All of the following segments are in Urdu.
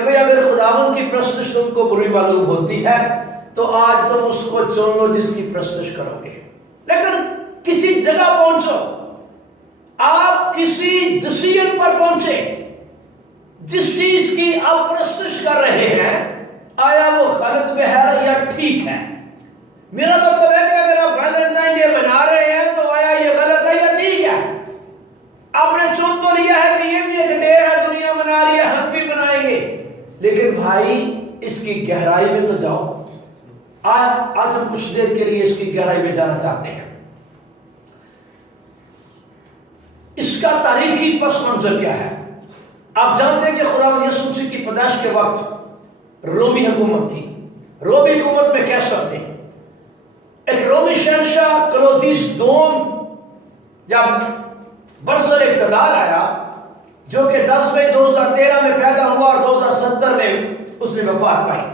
بھئی اگر خداوند کی پرستش تم کو بری معلوم ہوتی ہے تو آج تم اس کو چن لو جس کی پرستش کرو گے. لیکن کسی جگہ پہنچو، آپ کسی ڈیسیژن پر پہنچے، جس چیز کی آپ پرستش کر رہے ہیں آیا وہ غلط میں ہے یا ٹھیک ہے. میرا مطلب ہے کہ اگر آپ ویلنٹائن ڈے منا رہے ہیں تو آیا یہ غلط ہے یا ٹھیک ہے. آپ نے چن تو لیا ہے کہ یہ بھی ایک ڈے ہے، دنیا منا رہی ہے، ہم بھی منائیں گے، لیکن بھائی اس کی گہرائی میں تو جاؤ. آج ہم کچھ دیر کے لیے اس کی گہرائی میں جانا چاہتے ہیں. اس کا تاریخی پس منظر کیا ہے؟ آپ جانتے ہیں کہ خداوند یسوع مسیح کی پیدائش کے وقت رومی حکومت تھی. رومی حکومت میں کیسر تھے. ایک رومی شہنشاہ کلودیس دوم جب برسر اقتدار آیا، جو کہ 10 مئی 2013 میں پیدا ہوا اور 2070 میں اس نے وفات پائی.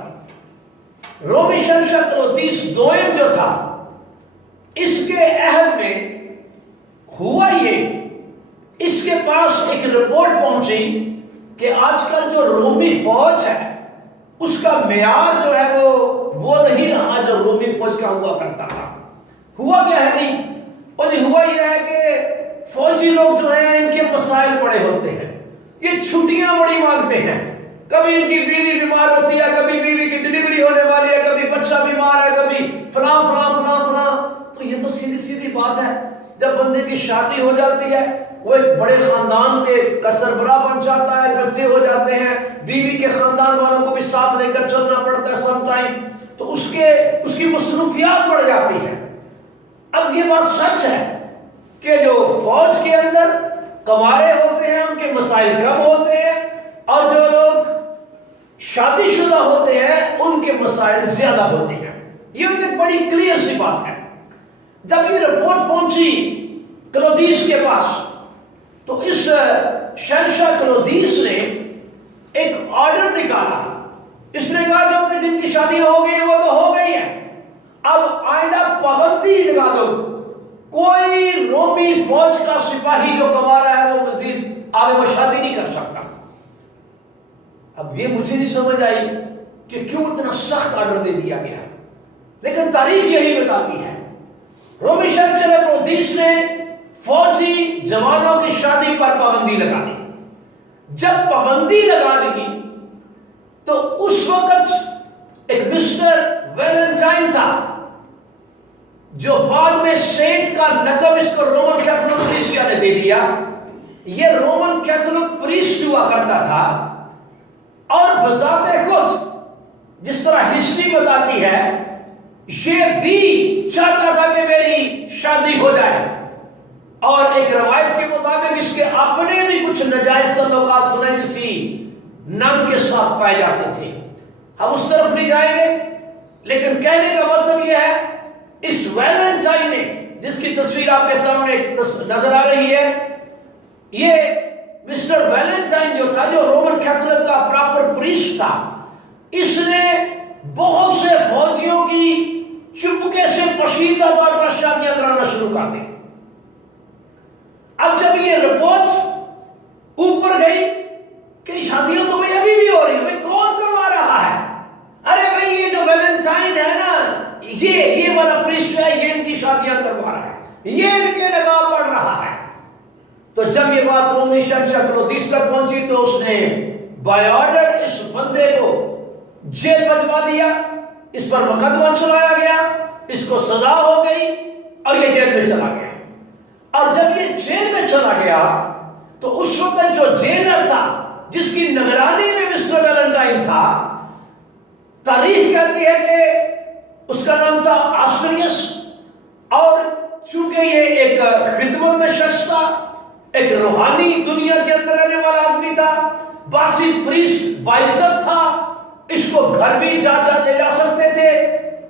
رومی شہنشاہ کلودیس دوم جو تھا، اس کے عہد میں ہوا یہ، اس کے پاس ایک رپورٹ پہنچی کہ آج کل جو رومی فوج ہے اس کا معیار جو ہے وہ نہیں رہا جو رومی فوج کا ہوا کرتا تھا. ہوا کیا ہے جی؟ ہوا یہ ہے کہ فوجی لوگ جو ہیں ان کے مسائل بڑے ہوتے ہیں، یہ چھٹیاں بڑی مانگتے ہیں. کبھی ان کی بیوی بیمار ہوتی ہے، کبھی بیوی کی ڈلیوری ہونے والی ہے، کبھی بچہ بیمار ہے، کبھی فلاں فلاں فلاں فلاں. تو یہ تو سیدھی سیدھی بات ہے، جب بندے کی شادی ہو جاتی ہے وہ ایک بڑے خاندان کا سربراہ بن جاتا ہے، بچے ہو جاتے ہیں، بیوی کے خاندان والوں کو بھی ساتھ لے کر چلنا پڑتا ہے سم ٹائم، تو اس کی مصروفیات بڑھ جاتی ہے. اب یہ بات سچ ہے کہ جو فوج کے اندر کنوارے ہوتے ہیں ان کے مسائل کم ہوتے ہیں، اور جو لوگ شادی شدہ ہوتے ہیں ان کے مسائل زیادہ ہوتے ہیں. یہ ایک بڑی کلیئر سی بات ہے. جب یہ رپورٹ پہنچی کلودیس کے پاس تو اس شہنشاہ کلودیس نے ایک آرڈر نکالا. اس نے کہا جو کہ جن کی شادیاں ہو گئی ہیں وہ تو ہو گئی ہیں، اب آئندہ پابندی لگا دو، کوئی رومی فوج کا سپاہی جو کنوارا ہے وہ مزید آگے وہ شادی نہیں کر سکتا. اب یہ مجھے نہیں سمجھ آئی کہ کیوں اتنا سخت آرڈر دے دیا گیا ہے، لیکن تاریخ یہی بتاتی ہے. رومی شہنشاہ کلودیس نے فوجی جوانوں کی شادی پر پابندی لگا دی. جب پابندی لگا دی تو اس وقت ایک مسٹر ویلنٹائن تھا جو بعد میں سینٹ کا لقب اس کو رومن کیتھولک کلیسیا نے دے دیا. یہ رومن کیتھولک پریسٹ ہوا کرتا تھا اور بذات خود جس طرح ہسٹری بتاتی ہے یہ بھی چاہتا تھا کہ میری شادی ہو جائے، اور ایک روایت کے مطابق اس کے اپنے بھی کچھ نجائز تعلقات سنے کسی نن کے ساتھ پائے جاتے تھے. ہم اس طرف نہیں جائیں گے، لیکن کہنے کا مطلب یہ ہے اس ویلنٹائن نے، جس کی تصویر آپ کے سامنے نظر آ رہی ہے، یہ مسٹر ویلنٹائن جو تھا، جو رومن کیتھولک کا پراپر پریسٹ تھا، اس نے بہت سے فوجیوں کی چپکے سے پوشیدہ طور پر شادیاں کرانا شروع کر دی. اب جب یہ رپورٹ اوپر گئی کہ شادیاں تو بھئی ابھی بھی ہو رہی ہیں، بھئی کون کروا رہا ہے؟ ارے بھئی یہ جو ویلنٹائن ہے نا، یہ والا پریسٹ ہے، یہ ان کی شادیاں کروا رہا ہے، یہ ان کے لگاؤ پڑ رہا ہے. تو جب یہ بات رومی شہنشاہ کلودیس تک پہنچی تو اس نے بائی آرڈر اس بندے کو جیل بھجوا دیا، اس پر مقدمہ چلایا گیا، اس کو سزا ہو گئی اور یہ جیل میں چلا گیا. اور جب یہ جیل میں چلا گیا تو اس وقت جو جیلر تھا جس کی نگرانی میں مسٹر ویلنٹائن تھا، تاریخ کہتی ہے کہ اس کا نام تھا آسٹریس، اور چونکہ یہ ایک خدمت میں شخص تھا، ایک روحانی دنیا کے اندر رہنے والا آدمی تھا، باسط پریسٹ باعزت تھا، اس کو گھر بھی جا کر لے جا سکتے تھے.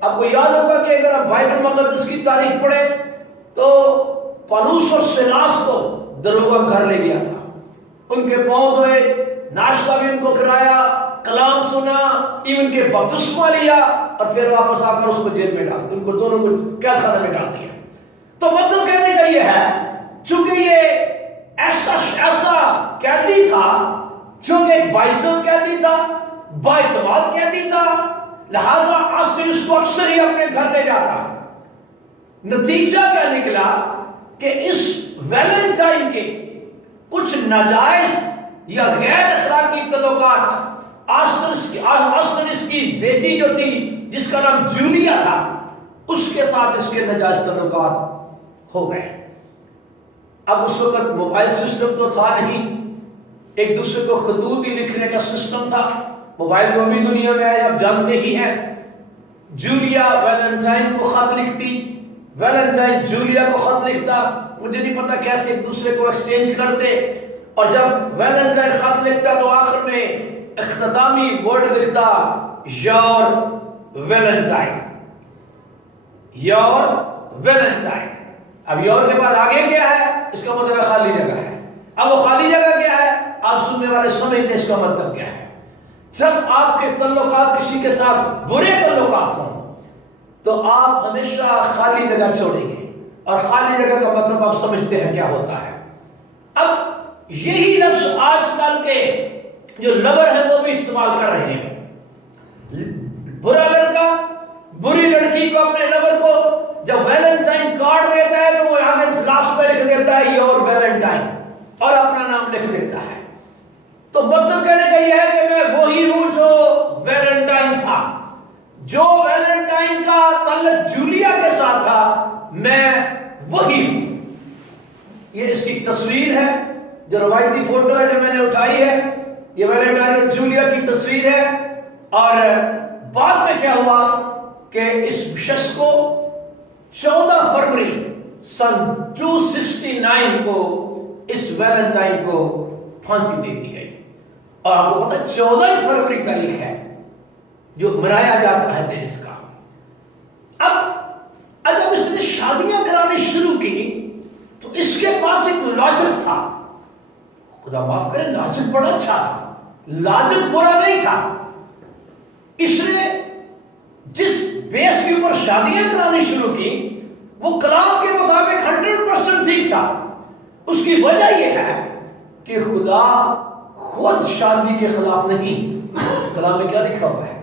آپ کو یاد ہوگا کہ اگر آپ بائبل مقدس کی تاریخ پڑھیں تو پالوس اور سیلاس کو دروگا گھر لے گیا تھا، ان کے پاؤں دھوئے، ناشتہ بھی ان کو کرایا، کلام سنا، ایون کے بپتسمہ لیا، اور پھر واپس آ کر اس کو جیل میں ڈال دیا، ان کو دونوں کو قید خانے میں ڈال دیا. تو مطلب کہنے کا یہ ہے چونکہ یہ ایسا قیدی تھا چونکہ ایک باعزت قیدی تھا، بااعتماد قیدی تھا، لہذا آسٹن اس کو اکثر ہی اپنے گھر لے جاتا۔ نتیجہ کیا نکلا کہ اس ویلنٹائن کے کچھ ناجائز یا غیر اخلاقی تعلقات آسٹن اس کی بیٹی جو تھی جس کا نام جولیا تھا اس کے ساتھ اس کے ناجائز تعلقات ہو گئے۔ اب اس وقت موبائل سسٹم تو تھا نہیں، ایک دوسرے کو خطوط ہی لکھنے کا سسٹم تھا، موبائل تو ابھی دنیا میں آئے آپ جانتے ہی ہیں۔ جولیا ویلنٹائن کو خط لکھتی، ویلنٹائن جولیا کو خط لکھتا، مجھے نہیں پتا کیسے ایک دوسرے کو ایکسچینج کرتے، اور جب ویلنٹائن خط لکھتا تو آخر میں اختتامی ورڈ لکھتا یور ویلنٹائن، یور ویلنٹائن۔ اب یور کے بعد آگے کیا ہے؟ اس کا مطلب خالی جگہ ہے۔ اب وہ خالی جگہ کیا ہے؟ آپ سننے والے سمجھتے اس کا مطلب کیا ہے؟ جب آپ کے تعلقات کسی کے ساتھ برے تعلقات ہوں تو آپ ہمیشہ خالی جگہ چھوڑیں گے، اور خالی جگہ کا مطلب آپ سمجھتے ہیں کیا ہوتا ہے۔ اب یہی لفظ آج کل کے جو لور ہیں وہ بھی استعمال کر رہے ہیں۔ برا لڑکا بری لڑکی کو، اپنے لور کو جب ویلنٹائن کارڈ دیتا ہے تو وہ آگے لاسٹ میں لکھ دیتا ہے یور ویلنٹائن اور اپنا نام لکھ دیتا ہے۔ تو مطلب کہنے کا یہ ہے کہ میں وہی ہوں جو ویلنٹائن تھا، جو ویلنٹائن کا تعلق جولیا کے ساتھ تھا، میں وہی ہوں۔ یہ اس کی تصویر ہے جو روایتی فوٹو ہے جو میں نے اٹھائی ہے، یہ ویلنٹائن اور جولیا کی تصویر ہے۔ اور بعد میں کیا ہوا کہ اس شخص کو 14 فروری سن 269 کو اس ویلنٹائن کو پھانسی دے دی گئی، اور آپ کو پتا 14 فروری تاریخ ہے جو منایا جاتا ہے دن اس کا۔ اب جب اس نے شادیاں کرانی شروع کی تو اس کے پاس ایک لاجک تھا، خدا معاف کرے لاجک بڑا اچھا تھا، لاجک برا نہیں تھا۔ اس نے جس بیس کے اوپر شادیاں کرانی شروع کی وہ کلام کے مطابق 100% ٹھیک تھا۔ اس کی وجہ یہ ہے کہ خدا خود شادی کے خلاف نہیں۔ کلام میں کیا لکھا ہوا ہے؟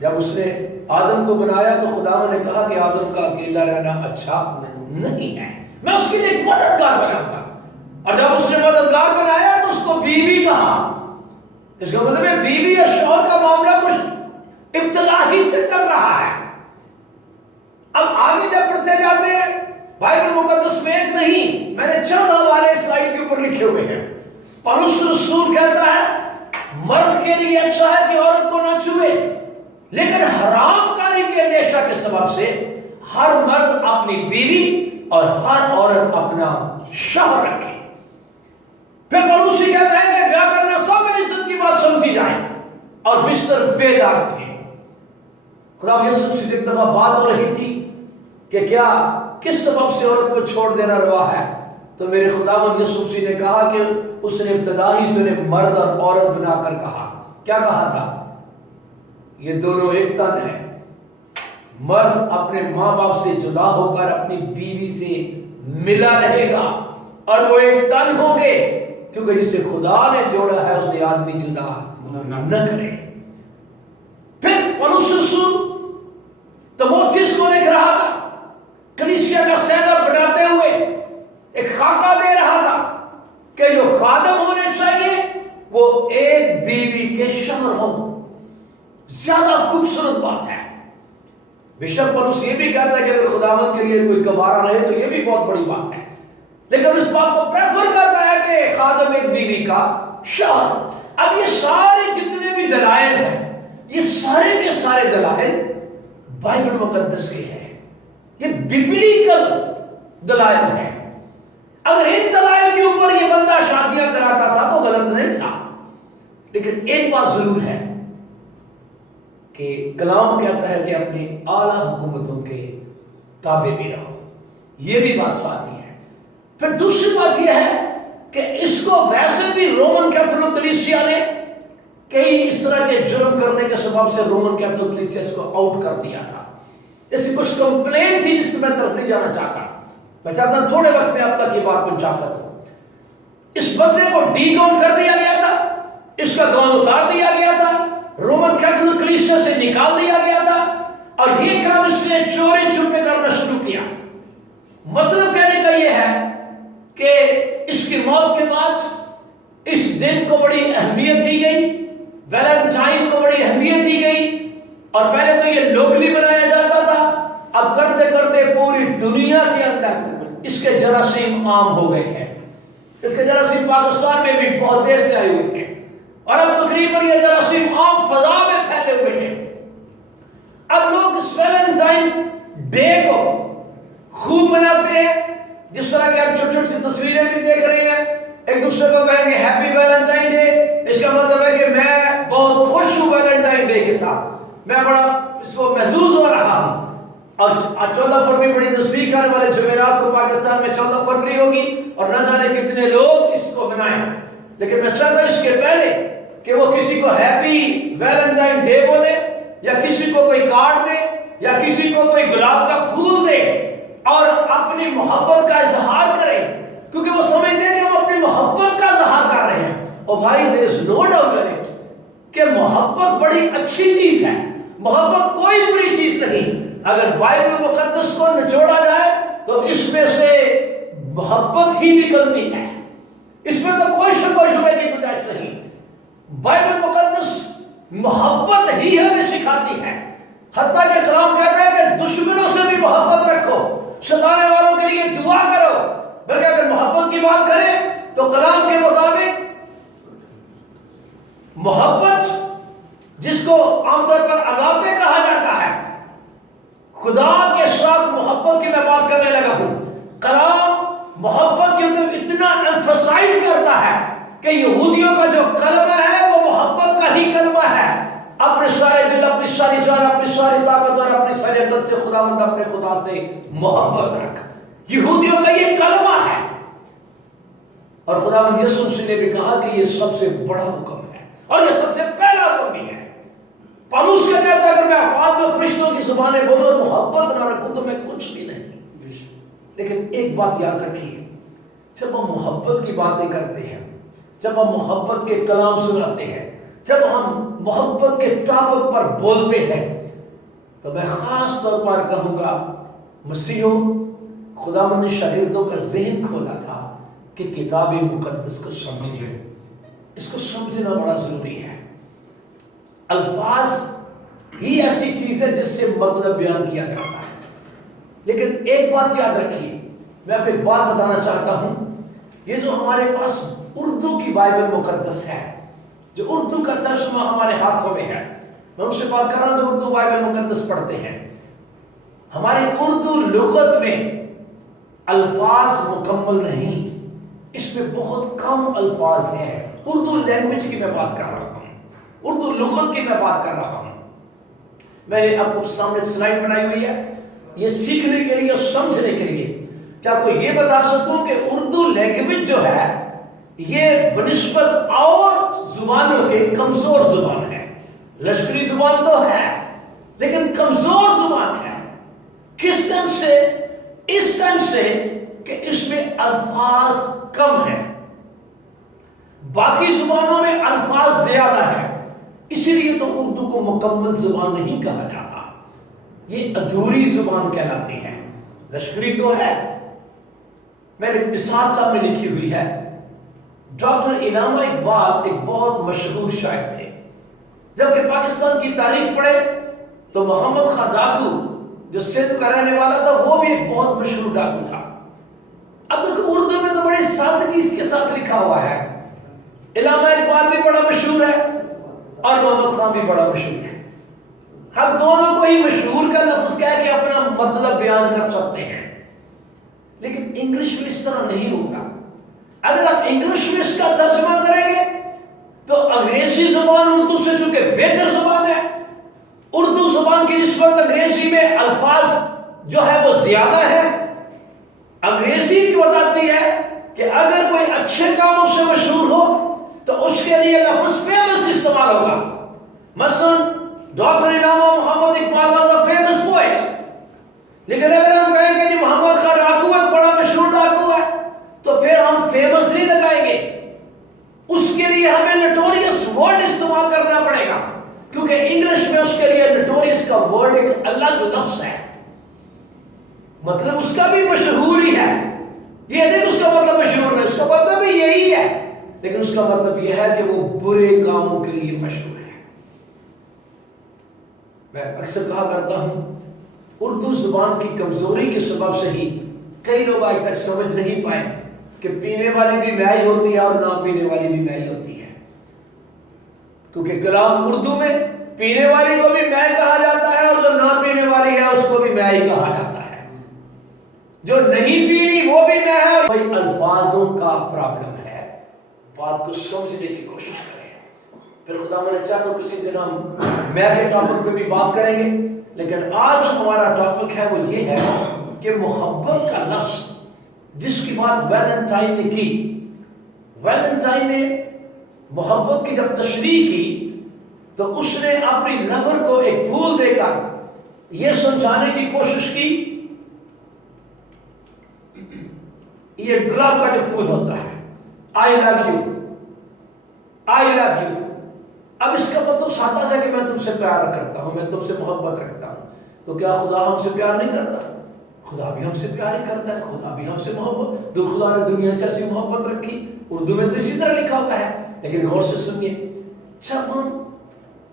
جب اس نے آدم کو بنایا تو خدا نے کہا کہ آدم کا اکیلا رہنا اچھا نہیں ہے، میں اس کے لیے ایک مددگار بناؤں گا۔ اور جب اس نے مددگار بنایا تو اس کو بیوی کہا۔ اس کا مطلب ہے بیوی اور شوہر کا معاملہ کچھ ابتدائی سے چل رہا ہے۔ اب آگے جب پڑھتے جاتے ہیں بائبل مقدس میں ایک نہیں، میں نے چند حوالے سلائیڈ کے اوپر لکھے ہوئے ہیں۔ پولس رسول کہتا ہے مرد کے لیے اچھا ہے کہ عورت کو نہ چھوئے، لیکن حرام کاری کے اندیشہ کے سبب سے ہر مرد اپنی بیوی اور ہر عورت اپنا شوہر رکھے۔ پھر پولس کہتا ہے کہ بیاہ کرنا سب میں عزت کی بات سمجھی جائے اور بستر بے داغ رہے۔ خدا یسوع سے ایک دفعہ بات ہو رہی تھی کہ کیا کس سبب سے عورت کو چھوڑ دینا روا ہے، تو میرے خداوند یسوع نے کہا کہ اس نے ابتدائی سے مرد اور عورت بنا کر کہا، کیا کہا تھا؟ یہ دونوں ایک تن ہیں۔ مرد اپنے ماں باپ سے جدا ہو کر اپنی بیوی سے ملا رہے گا اور وہ ایک تن ہوں گے، کیونکہ جسے خدا نے جوڑا ہے اسے آدمی جدا نہ کرے۔ پھر پولس رسول تموتھیوس کو لکھ رہا تھا، کلیسیا کا سیٹ اپ بناتے ہوئے ایک خاکہ دے رہا تھا کہ جو خادم ہونے چاہیے وہ ایک بیوی کے شوہر ہوں۔ زیادہ خوبصورت بات ہے۔ بے شک پولس یہ بھی کہتا ہے کہ اگر خداوند کے لیے کوئی گوارا رہے تو یہ بھی بہت بڑی بات ہے، لیکن اس بات کو پریفر کرتا ہے کہ خادم ایک بیوی کا شوہر۔ اب یہ سارے جتنے بھی دلائل ہیں، یہ سارے کے سارے دلائل بائبل مقدس کے ہیں، یہ ببلیکل دلائل ہیں۔ اگر ان دلائل کے اوپر یہ بندہ شادیاں کراتا تھا تو غلط نہیں تھا، لیکن ایک بات ضرور ہے کہ کلام کہتا ہے کہ اپنی اعلیٰ حکومتوں کے تابع بھی رہو، یہ بھی بات ساتھ ہی ہے۔ پھر دوسری بات یہ ہے کہ اس کو ویسے بھی رومن کیتھولک کلیسیا نے کئی اس طرح کے جرم کرنے کے سبب سے رومن کیتھولک کلیسیا اس کو آؤٹ کر دیا تھا۔ اس کی کچھ کمپلین تھی جس میں طرف نہیں جانا چاہتا، میں چاہتا ہوں تھوڑے وقت میں اب تک یہ بات پہنچا سکوں۔ اس بندے کو ڈی ڈون کر دیا گیا تھا، اس کا گون اتار دیا گیا تھا، رومن کیتھولک کلیسیا سے نکال دیا گیا تھا، اور یہ کام اس نے چوری چھپے کرنا شروع کیا۔ مطلب کہنے کا یہ ہے کہ اس کی موت کے بعد اس دن کو بڑی اہمیت دی گئی، ویلنٹائن کو بڑی اہمیت دی گئی، اور پہلے تو یہ لوکلی منایا جاتا تھا، اب کرتے کرتے پوری دنیا کے اندر اس کے جراثیم عام ہو گئے ہیں۔ اس کے جراثیم پاکستان میں بھی بہت دیر سے آئے ہوئے ہیں، اور اب تقریباً یہ جراثیم عام فضا میں پھیلے ہوئے ہیں۔ اب لوگ اس ویلنٹائن ڈے کو خوب مناتے ہیں، جس طرح کہ آپ چھوٹی چھوٹی تصویریں بھی دیکھ رہے ہیں، ایک دوسرے کو کہیں گے ہیپی ویلنٹائن ڈے۔ اس کا مطلب ہے کہ میں بہت خوش ہوں ویلنٹائن ڈے کے ساتھ، میں بڑا اس کو محسوس ہو رہا ہوں۔ اور 14 فروری بڑی نزدیک آنے والے جمعرات کو پاکستان میں 14 فروری ہوگی، اور نہ جانے کتنے لوگ اس کو منائیں، لیکن میں چاہتا ہوں اس کے پہلے کہ وہ کسی کو ہیپی ویلنٹائن ڈے بولے، یا کسی کو کوئی کارڈ دے، یا کسی کو کوئی گلاب کا پھول دے، اور اپنی محبت کا اظہار کرے، کیونکہ وہ سمجھتے ہیں کہ ہم اپنی محبت کا اظہار کر رہے ہیں۔ اور بھائی there is no doubt in it کہ محبت بڑی اچھی چیز ہے، محبت کوئی بری چیز نہیں۔ اگر بائبل مقدس کو نچوڑا جائے تو اس میں سے محبت ہی نکلتی ہے، اس میں تو کوئی شک و شبہ کی گنجائش نہیں۔ بائبل مقدس محبت ہی ہمیں سکھاتی ہے، حتیٰ کہ کلام کہتا ہے کہ دشمنوں سے بھی محبت رکھو، ستانے والوں کے لیے دعا کرو۔ بلکہ اگر محبت کی بات کریں تو کلام کے مطابق محبت، جس کو عام طور پر اگاپے کہا جاتا ہے، خدا کے ساتھ محبت کی میں بات کرنے لگا ہوں۔ کلام محبت کے اندر اتنا ایمفسائز کرتا ہے کہ یہودیوں کا جو کلمہ ہے وہ محبت کا ہی کلمہ ہے۔ اپنے سارے دل، اپنی ساری جان، اپنی ساری طاقت اور اپنی ساری عقل سے خداوند اپنے خدا سے محبت رکھ، یہودیوں کا یہ کلمہ ہے۔ اور خداوند یسوع مسیح نے بھی کہا کہ یہ سب سے بڑا حکم ہے، اور یہ سب سے پہلا حکم بھی ہے۔ پالوس کیا کہتا ہے، اگر میں افعال میں فرشتوں کی زبانیں بولوں اور محبت نہ رکھوں تو میں کچھ بھی نہیں۔ لیکن ایک بات یاد رکھیے، جب ہم محبت کی باتیں کرتے ہیں، جب ہم محبت کے کلام سناتے ہیں، جب ہم محبت کے ٹاپک پر بولتے ہیں، تو میں خاص طور پر کہوں گا مسیحوں، خداوند نے شاگردوں کا ذہن کھولا تھا کہ کتاب مقدس کو سمجھیں۔ اس کو سمجھنا بڑا ضروری ہے۔ الفاظ ہی ایسی چیز ہے جس سے مطلب بیان کیا جاتا ہے۔ لیکن ایک بات یاد رکھیے، میں آپ ایک بات بتانا چاہتا ہوں، یہ جو ہمارے پاس اردو کی بائبل مقدس ہے، جو اردو کا ترجمہ ہمارے ہاتھوں میں ہے، میں ان سے بات کر رہا ہوں جو اردو بائبل مقدس پڑھتے ہیں، ہماری اردو لغت میں الفاظ مکمل نہیں، اس میں بہت کم الفاظ ہیں۔ اردو لینگویج کی میں بات کر رہا ہوں، اردو لغت کی میں بات کر رہا ہوں۔ میں نے آپ کو سامنے ایک سلائڈ بنائی ہوئی ہے، یہ سیکھنے کے لیے اور سمجھنے کے لیے کہ آپ کو یہ بتا سکوں کہ اردو لینگویج جو ہے یہ بنسبت اور زبانوں کے کمزور زبان ہے۔ لشکری زبان تو ہے لیکن کمزور زبان ہے۔ کس سنس سے؟ اس سنس سے کہ اس میں الفاظ کم ہیں، باقی زبانوں میں الفاظ زیادہ ہیں، اسی لیے تو اردو کو مکمل زبان نہیں کہا جاتا، یہ ادھوری زبان کہلاتی ہے۔ لشکری تو ہے۔ میں نے ایک مثال سامنے لکھی ہوئی ہے۔ ڈاکٹر علامہ اقبال ایک بہت مشہور شاعر تھے، جبکہ پاکستان کی تاریخ پڑھے تو محمد خان ڈاکو جو سندھ کا رہنے والا تھا وہ بھی ایک بہت مشہور ڈاکو تھا۔ اب تک اردو میں تو بڑی سادگی اس کے ساتھ لکھا ہوا ہے۔ علامہ اقبال بھی بڑا مشہور ہے اور محمد خان بھی بڑا مشہور ہے۔ ہم دونوں کو ہی مشہور کا لفظ کہہ کے اپنا مطلب بیان کر سکتے ہیں، لیکن انگلش میں اس طرح نہیں ہوگا۔ اگر آپ انگلش میں اس کا ترجمہ کریں گے تو انگریزی زبان اردو سے چونکہ بہتر زبان ہے، اردو زبان کی نسبت انگریزی میں الفاظ جو ہے وہ زیادہ ہے۔ انگریزی کی بتاتی ہے کہ اگر کوئی اچھے کاموں سے مشہور ہو تو اس کے لیے لفظ فیمس استعمال ہوگا۔ مثلا ڈاکٹر علامہ Muhammad Iqbal was a famous poet, لیکن اگر ہم کہیں کہ جی محمد خان ڈاکو ایک بڑا مشہور ڈاکو ہے تو پھر ہم فیمس نہیں لگائیں گے، اس کے لیے ہمیں نوٹوریس استعمال کرنا پڑے گا، کیونکہ انگلش میں اس کے لیے نوٹوریس کا ورڈ ایک الگ لفظ ہے، مطلب اس کا بھی مشہور ہی ہے، یہ نہیں اس کا مطلب مشہور ہے، اس کا مطلب بھی یہی ہے، لیکن اس کا مطلب یہ ہے کہ وہ برے کاموں کے لیے مشہور ہے۔ میں اکثر کہا کرتا ہوں اردو زبان کی کمزوری کے سبب سے ہی کئی لوگ آج تک سمجھ نہیں پائے کہ پینے والی بھی میائی ہوتی ہے اور نہ پینے والی بھی میائی ہوتی ہے، کیونکہ کلام اردو میں پینے والی کو بھی میائی کہا جاتا ہے اور جو نہ پینے والی ہے اس کو بھی میائی کہا جاتا ہے، جو نہیں پینی وہ بھی میائی ہے۔ کوئی الفاظوں کا پرابلم ہے، بات کو سمجھنے کی کوشش کریں، پھر خدا نے چاہا تو کسی دن ہم میائی کے ٹاپک پہ بھی بات کریں گے، لیکن آج ہمارا ٹاپک ہے وہ یہ ہے کہ محبت کا لفظ جس کی بات ویلنٹائن نے کی، ویلنٹائن نے محبت کی جب تشریح کی تو اس نے اپنی لور کو ایک پھول دے کر یہ سمجھانے کی کوشش کی، یہ گلاب کا جو پھول ہوتا ہے، آئی love you, I love you, اب اس کا مطلب سادہ سا کہ میں تم سے پیار کرتا ہوں، میں تم سے محبت رکھتا ہوں، تو کیا خدا ہم سے پیار نہیں کرتا؟ خدا بھی ہم سے پیار ہی کرتا ہے، خدا بھی ہم سے محبت، تو خدا نے دنیا سے ایسی محبت رکھی، اردو میں تو اسی طرح لکھا ہوا ہے، لیکن غور سے سنیے، جب ہم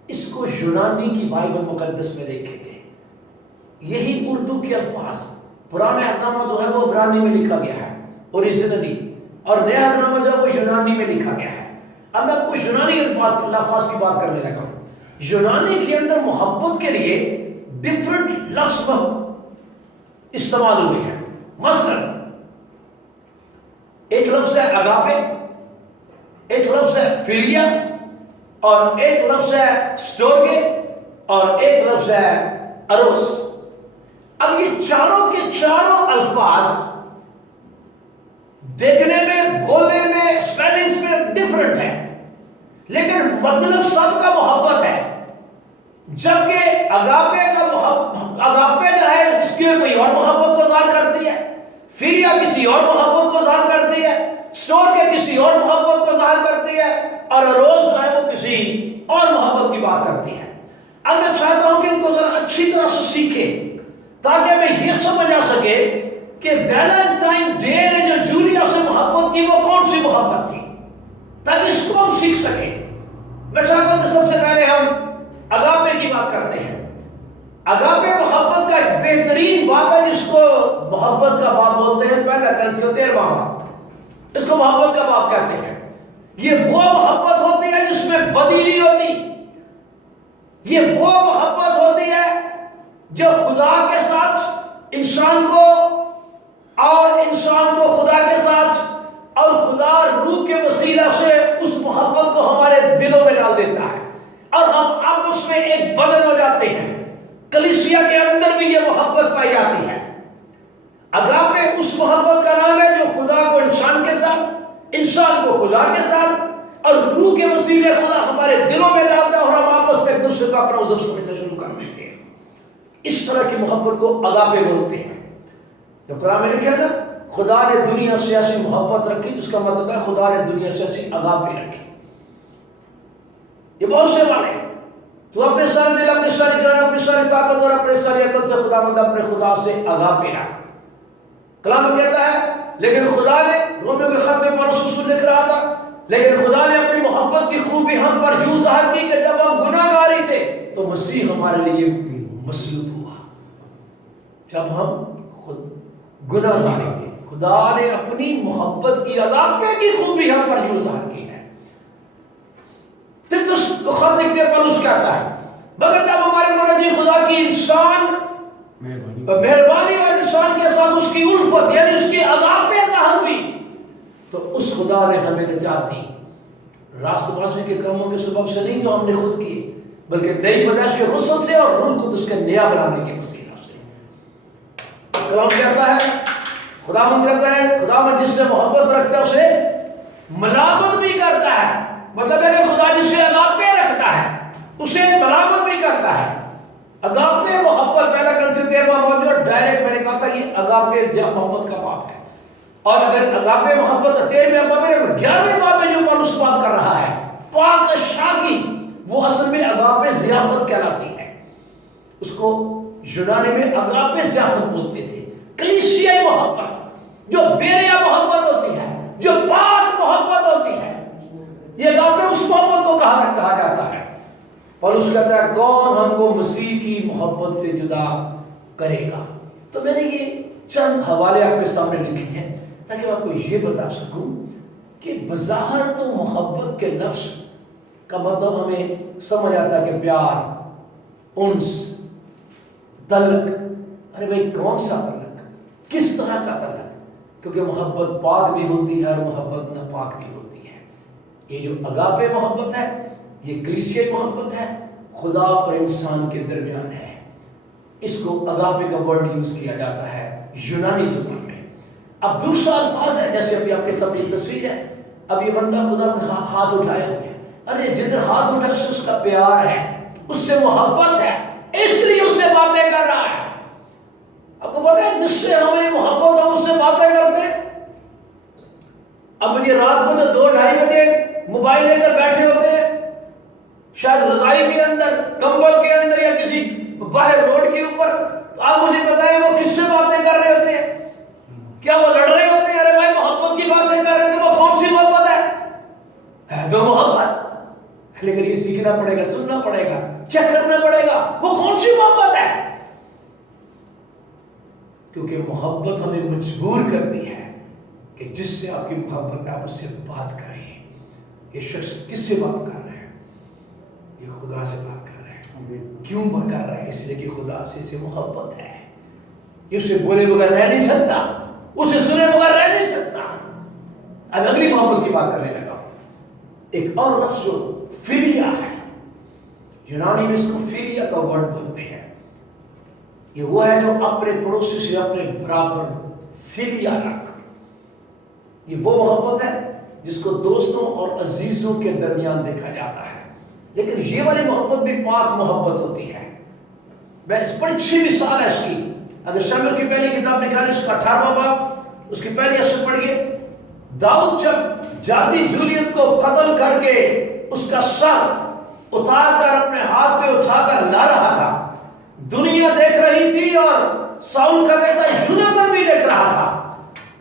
اس کو یونانی کی بائبل مقدس میں دیکھیں گے، یہی اردو کے الفاظ پرانا عہد جو ہے وہ عبرانی میں لکھا گیا ہے اوریجنلی، اور نیا عہد جو ہے وہ یونانی میں لکھا گیا ہے۔ اب میں کچھ یونانی الفاظ کی بات کرنے لگا ہوں۔ یونانی کے اندر محبت کے لیے ڈفرنٹ لفظ استعمال ہوئے ہیں، مثلا ایک لفظ ہے اگاپے، ایک لفظ ہے فیلیا، اور ایک لفظ ہے سٹورگے، اور ایک لفظ ہے اروس۔ اب یہ چاروں کے چاروں الفاظ دیکھنے میں، بولنے میں، اسپیلنگز میں ڈفرنٹ ہے، لیکن مطلب سب کا محبت ہے۔ جبکہ اگاپے جو ہے اس کی کوئی اور محبت کو ظاہر کرتی ہے، فیلیا کسی اور محبت کو ظاہر کرتی ہے، سٹورگے کسی اور محبت کو ظاہر کرتی ہے، اور اروس جو ہے وہ کسی اور محبت کی بات کرتی ہے۔ اب میں چاہتا ہوں کہ ان کو ذرا اچھی طرح سے سیکھیں تاکہ میں یہ سمجھ آ سکے کہ ویلنٹائن ڈے نے جو جولیا سے محبت کی وہ کون سی محبت تھی، تاکہ اس کو ہم سیکھ سکیں۔ میں چاہتا ہوں کہ سب سے پہلے ہم اگاپے کی بات کرتے ہیں۔ اگاپے محبت کا ایک بہترین باب ہے جس کو محبت کا باب بولتے ہیں، پہلا کرنتھیوں 13واں باب، اس کو محبت کا باب کہتے ہیں۔ یہ وہ محبت ہوتی ہے جس میں بدی نہیں ہوتی، یہ وہ محبت ہوتی ہے جو خدا کے ساتھ انسان کو اور انسان کو خدا کے ساتھ اور خدا روح کے وسیلہ سے اس محبت کو ہمارے دلوں میں ڈال دیتا ہے، اور ہم اب اس میں ایک بدن ہو جاتے ہیں۔ کلیسیا کے اندر بھی یہ محبت پائی جاتی ہے۔ اگاپے اس محبت کا نام ہے جو خدا کو انسان کے ساتھ، انسان کو خدا کے ساتھ اور روح کے وسیلے خدا ہمارے دلوں میں ڈالتا ہے، اور ہم آپس میں ایک دوسرے کا اپنا عذر سمجھنا شروع کر دیتے ہیں۔ اس طرح کی محبت کو اگاپے بولتے ہیں۔ جو قرآن میں لکھا تھا خدا نے دنیا سے ایسی محبت رکھی، جس کا مطلب ہے خدا نے دنیا سے ایسی اگاپے رکھی۔ یہ بہت سے معنی ہیں، تو اپنے سارے دل، اپنی ساری جان، اپنی ساری طاقت اور اپنے ساری عقل سے خداوند اپنے خدا سے اگاپے رکھ۔ کلام کہتا ہے لیکن خدا نے، رومیو کے خط میں پولس رسول لکھ رہا تھا، لیکن خدا نے اپنی محبت کی خوبی ہم پر یوں ظاہر کی کہ جب ہم گناہ گاری تھے تو مسیح ہمارے لیے مصلوب ہوا۔ جب ہم خود گناہ گاری تھے، خدا نے اپنی محبت کی اگاپے کی خوبی ہم پر یوں ظاہر کی ہے۔ تیتوس کو خط لکھتے پولس کہتا ہے مگر جب ہمارے مرجی خدا کی انسان مہربانی اور انسان کے ساتھ اس کی الفت یعنی اس کی اگاپے ظاہر ہوئی تو اس خدا نے ہمیں نجات دی، راست بازی کے کاموں کے سبب سے نہیں جو ہم نے خود کیے، بلکہ نئی پیدائش کے غسل سے اور روح القدس کے نیا بنانے کے وسیلہ سے۔ کلام کہتا ہے، خداوند کہتا ہے، خداوند جس سے محبت رکھتا ہے اسے ملامت بھی کرتا ہے، مطلب ہے کہ خدا جس سے اگاپے رکھتا ہے اسے ملامت بھی کرتا ہے۔ اگاپے محبت، پہلا کرنتھیوں 13واں باب جو ڈائریکٹ میں نے کہا تھا یہ اگاپے محبت کا باب ہے، اور اگر اگاپے محبت 13ویں باب میں 11ویں باب میں جو پولس بات کر رہا ہے پاک شاکی وہ اصل میں اگاپے ضیافت کہلاتی ہے. اس کو یونانی میں اگاپے ضیافت بولتے تھے. کلیسیائی محبت جو بیریا محبت ہوتی ہے, جو پاک محبت ہوتی ہے, یہ اگاپے اس محبت کو کہا جاتا ہے. پولس کہتا ہے کون ہم کو مسیح کی محبت سے جدا کرے گا. تو میں نے یہ چند حوالے آپ کے سامنے لکھے ہیں تاکہ میں آپ کو یہ بتا سکوں کہ بظاہر تو محبت کے لفظ کا مطلب ہمیں سمجھ آتا ہے کہ پیار, انس, تعلق. ارے بھائی کون سا تعلق, کس طرح کا تعلق؟ کیونکہ محبت پاک بھی ہوتی ہے اور محبت ناپاک بھی ہوتی ہے. یہ جو اگاپے محبت ہے یہ کلیسیائی محبت ہے, خدا اور انسان کے درمیان ہے. اس کو اگاپے کا ورڈ یوز کیا جاتا ہے یونانی زبان میں. اب دوسرا الفاظ ہے, جیسے ابھی آپ کے سامنے تصویر ہے. اب یہ بندہ خدا کا ہاتھ اٹھایا ہوا ہے. ارے جدھر ہاتھ اٹھا اس کا پیار ہے, اس سے محبت ہے, اس لیے اس سے باتیں کر رہا ہے. اب تو پتہ ہے جس سے ہمیں محبت ہم اس سے باتیں کرتے. اب یہ رات کو جو 2-2:30 بجے موبائل لے کر بیٹھے ہوتے ہیں, شاید رضائی کے اندر, کمبل کے اندر, یا کسی باہر روڈ کے اوپر, تو آپ مجھے بتائیں وہ کس سے باتیں کر رہے ہوتے ہیں؟ کیا وہ لڑ رہے ہوتے ہیں؟ ارے بھائی محبت کی باتیں کر رہے تھے. وہ کون سی محبت ہے تو محبت, لیکن یہ سیکھنا پڑے گا, سننا پڑے گا, چیک کرنا پڑے گا وہ کون سی محبت ہے. کیونکہ محبت ہمیں مجبور کرتی ہے کہ جس سے آپ کی محبت ہے آپ اس سے بات کریں. یہ شخص کس سے بات کر رہے ہیں؟ یہ خدا سے بات کر رہے ہیں. کیوں بات کر رہے ہیں؟ اس لیے کہ خدا سے محبت ہے. یہ اسے بولے بغیر رہ نہیں سکتا, اسے سنے بغیر رہ نہیں سکتا. اب اگلی محبت کی بات کرنے لگا. ایک اور لفظ جو فیلیا ہے, یونانی میں اس کو فیلیا کا ورڈ بولتے ہیں. یہ وہ ہے جو اپنے پڑوسی سے اپنے برابر فیلیا رکھ. یہ وہ محبت ہے جس کو دوستوں اور عزیزوں کے درمیان دیکھا جاتا ہے. لیکن یہ والی محبت بھی پاک محبت ہوتی ہے. میں اس بڑی اچھی مثال ہے اس کی. اگر شمویل کی پہلی کتاب نکالیں, اس کا 18واں باب, اس کی پہلی اصل پڑھیے. داؤد جب جاتی جولیت کو قتل کر کے اس کا سر اتار کر اپنے ہاتھ پہ اٹھا کر لا رہا تھا, دنیا دیکھ رہی تھی اور ساؤل کا بیٹا یوناتن بھی دیکھ رہا تھا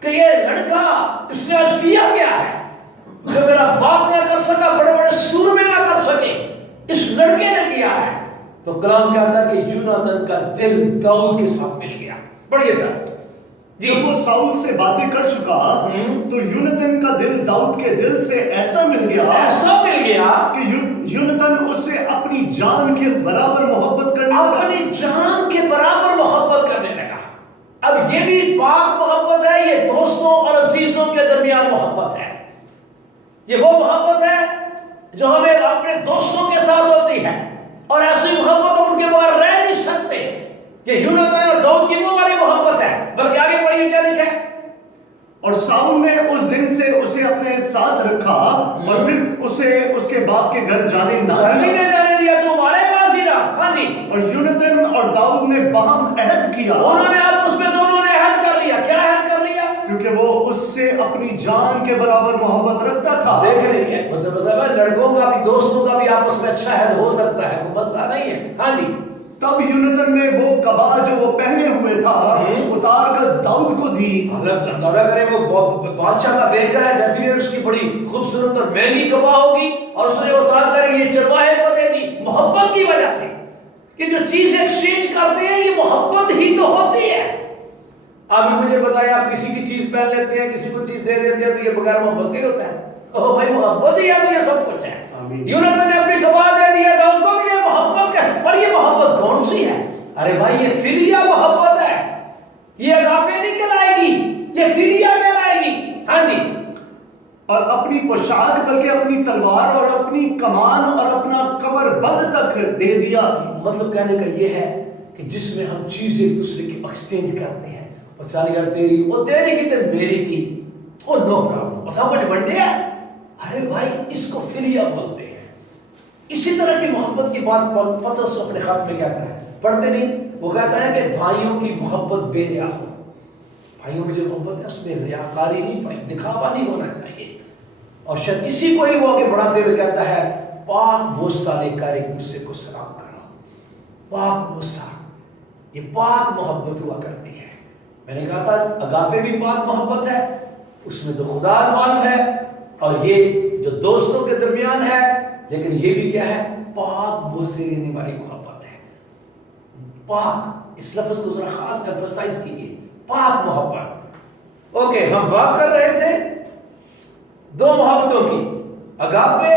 کہ یہ لڑکا اس نے آج کیا گیا ہے جو میرا باپ نہ کر سکا, بڑے بڑے سورمے نہ کر سکے, اس لڑکے نے کیا ہے. تو کلام کہتا ہے کہ یوناتن کا دل داؤد کے ساتھ مل گیا. پڑھیے سر. جب وہ ساؤل سے باتیں کر چکا تو یوناتن کا دل داؤد کے دل سے ایسا مل گیا کہ یوناتن اس سے اپنی جان کے برابر محبت کرنے لگا. اب یہ بھی پاک محبت ہے, یہ دوستوں اور عزیزوں کے درمیان محبت ہے. یہ وہ محبت ہے جو ہمیں اپنے دوستوں کے ساتھ ہوتی ہے, اور ایسی محبت ہم ان کے بغیر رہ نہیں سکتے. یہ یوناتن اور داؤد کی وہ والی محبت ہے. بلکہ آگے پڑھیے کیا لکھا ہے. اور ساؤل نے اس دن سے اسے اپنے ساتھ رکھا اور پھر اسے اس کے باپ کے گھر جانے نہ دیا, تو ہمارے پاس ہی رہا. ہاں جی. اور یوناتن اور داؤد نے باہم عہد کیا. انہوں نے آپس میں دونوں نے عہد کر لیا. کیا عہد کر لیا؟ کیونکہ وہ اس سے اپنی جان کے برابر محبت رکھتا تھا. دیکھ لیجیے, مطلب لڑکوں کا بھی دوستوں کا بھی آپس میں اچھا عہد ہو سکتا ہے, کوئی مسئلہ نہیں ہے. ہاں جی. تب یوناتن نے وہ قبا جو وہ پہنے ہوئے تھا اتار کر داؤد کو دی. اندازہ کریں وہ بادشاہ کا بیٹا ہے, ڈیفینیٹ اس کی بڑی خوبصورت اور مہنگی قبا ہوگی, اور اس نے اتار کر یہ چرواہے کو دے دی محبت کی وجہ سے. کہ جو چیز ایکسچینج کرتے ہیں یہ محبت ہی تو ہوتی ہے. آپ مجھے بتائیں, آپ کسی کی چیز پہن لیتے ہیں, کسی کو چیز دے دیتے ہیں, تو یہ بغیر محبت کے ہوتا ہے؟ اوہ بھائی محبت ہی ہے تو یہ سب کچھ ہے. یوناتن نے اپنی قبا دے دی ہے داؤد کو, یہ محبت ہے. پر یہ محبت کون سی ہے؟ ارے بھائی یہ فیلیا محبت ہے. یہ اگاپے نہیں کہلائے گی, یہ فیلیا کہلائے گی. ہاں جی. اور اپنی پوشاک بلکہ اپنی تلوار اور اپنی کمان اور اپنا کمر بند تک دے دیا. مطلب کہنے کا یہ ہے کہ جس میں ہم چیزیں ایک دوسرے کی ایکسچینج کرتے ہیں, اور چالی گھر تیری, وہ تیری کی تو میری کی, وہ نو پرابلم, اور سمجھ بنتے ہیں. ارے بھائی اس کو فیلیا بولتے ہیں. اسی طرح کی محبت کی بات پترس اپنے خط میں کہتا ہے, پڑھتے نہیں؟ وہ کہتا ہے کہ بھائیوں کی محبت بے ریا ہو. بھائیوں میں جو محبت ہے اس میں ریاکاری نہیں پائی, دکھاوا نہیں ہونا چاہیے. اور شاید اسی کو ہی وہ آگے بڑھاتے ہوئے کہتا ہے پاک بوسہ لے کر ایک دوسرے کو سلام کرو. پاک بوسہ، یہ پاک محبت ہوا کرتی ہے. میں نے کہا تھا اگاپے بھی پاک محبت ہے، اس میں تو خدا معلوم ہے، اور یہ جو دوستوں کے درمیان ہے، لیکن یہ بھی کیا ہے؟ پاک بوسے لینے والی محبت ہے. پاک، اس لفظ کو ذرا خاص ایمفسائز کیجیے، پاک محبت. اوکے، ہم بات کر رہے تھے دو محبتوں کی، اگاپے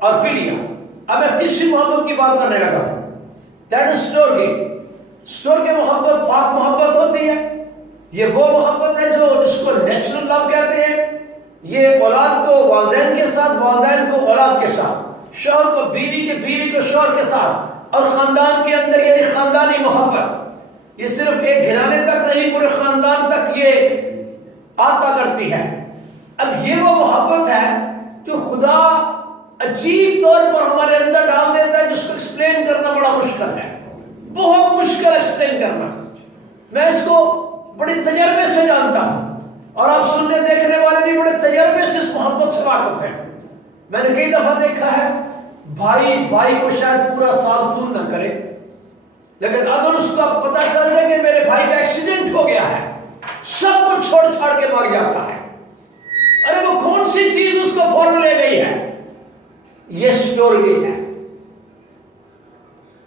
اور فیلیا. اب میں تیسری محبت کی بات کرنے لگا ہوں، دیٹ از اسٹورگے. اسٹورگے محبت پاک محبت ہوتی ہے. یہ وہ محبت ہے جو جس کو نیچرل لو کہتے ہیں. یہ اولاد کو والدین کے ساتھ، والدین کو اولاد کے ساتھ، شوہر کو بیوی کے، بیوی کو شوہر کے ساتھ، اور خاندان کے اندر یعنی خاندانی محبت. یہ صرف ایک گھرانے تک نہیں، پورے خاندان تک یہ آتا کرتی ہے. اب یہ وہ محبت ہے جو خدا عجیب طور پر ہمارے اندر ڈال دیتا ہے، جس کو ایکسپلین کرنا بڑا مشکل ہے، بہت مشکل ایکسپلین کرنا. میں اس کو بڑے تجربے سے جانتا ہوں، اور آپ سننے دیکھنے والے بھی بڑے تجربے سے اس محبت سے واقف ہیں. میں نے کئی دفعہ دیکھا ہے بھائی کو شاید پورا سال فون نہ کرے، لیکن اگر اس کا پتہ چل جائے کہ میرے بھائی کا ایکسیڈنٹ ہو گیا ہے، سب کچھ چھوڑ چھاڑ کے بھاگ جاتا ہے. ارے وہ کون سی چیز اس کو فوراً لے گئی ہے؟ یہ اسٹورگی ہے.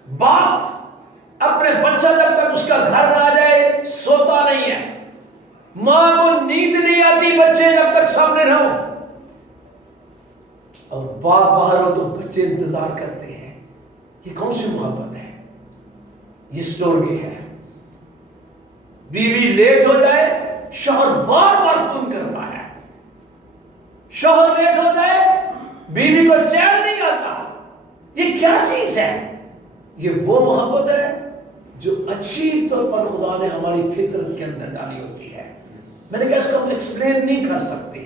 باپ اپنے بچہ جب تک اس کا گھر نہ آ جائے سوتا نہیں ہے. ماں کو نیند نہیں آتی بچے جب تک سامنے نہ ہو، اور باپ باہر ہو تو بچے انتظار کرتے ہیں. یہ کون سی محبت ہے؟ یہ اسٹورگی ہے. بیوی لیٹ ہو جائے، شوہر بار بار فون کرتا ہے. شوہر لیٹ ہو جائے، بیوی کو چین نہیں آتا. یہ کیا چیز ہے؟ یہ وہ محبت ہے جو اچھی طور پر خدا نے ہماری فطرت کے اندر ڈالی ہوتی ہے. میں نے کہا اس کو ہم ایکسپلین نہیں کر سکتے،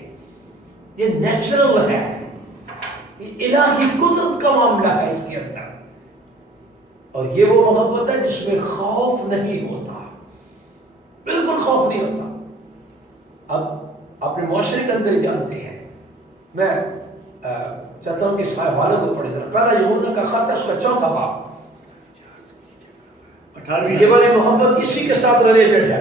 یہ نیچرل ہے، یہ الہی قدرت کا معاملہ ہے اس کے اندر. اور یہ وہ محبت ہے جس میں خوف نہیں ہوتا، بالکل خوف نہیں ہوتا. اب اپنے معاشرے کے اندر جانتے ہیں، میں چاہتا ہوں کہ اس حوالے کو پڑھیں ذرا. پہلا یوحنا کا خط ہے، اس کا 4واں باب. یہ والی محبت اسی کے ساتھ ریلیٹڈ ہے.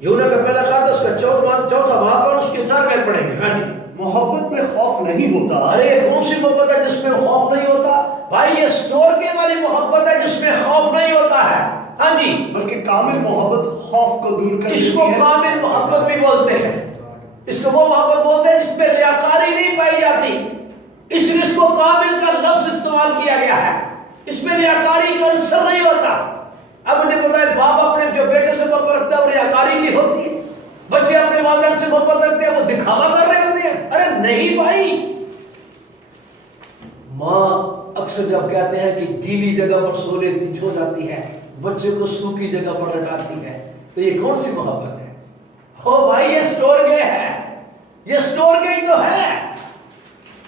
یوحنا کا پہلا خط ہے، اس کا 4واں باب، اور اس کی 18 پڑھیں گے. ہاں جی. محبت میں خوف نہیں ہوتا. ارے یہ کون سی محبت ہے جس میں خوف نہیں ہوتا؟ بھائی یہ اسٹورگے والی محبت ہے جس میں خوف نہیں ہوتا ہے. ہاں جی. بلکہ کامل محبت خوف کو دور کر دیتی ہے. اس کو کامل محبت بھی بولتے ہیں. اس کو وہ محبت بولتے ہیں جس میں ریاکاری نہیں پائی جاتی، اس لیے اس کو کامل کا لفظ استعمال کیا گیا ہے. اس میں ریاکاری کا عنصر نہیں ہوتا. اب مجھے پتا ہے باپ اپنے جو بیٹے سے محبت رکھتا ہے وہ ریاکاری کی ہوتی ہے، بچے اپنے والدین سے محبت رکھتے ہیں وہ دکھاوا کر رہے ہوتے ہیں. ارے نہیں بھائی. ماں اکثر جب کہتے ہیں کہ گیلی جگہ پر سو لیتی چھو جاتی ہے، بچے کو سوکھی جگہ پر لٹاتی ہے، تو یہ کون سی محبت ہے؟ ہو بھائی یہ اسٹورگے ہے، یہ اسٹورگے تو ہے،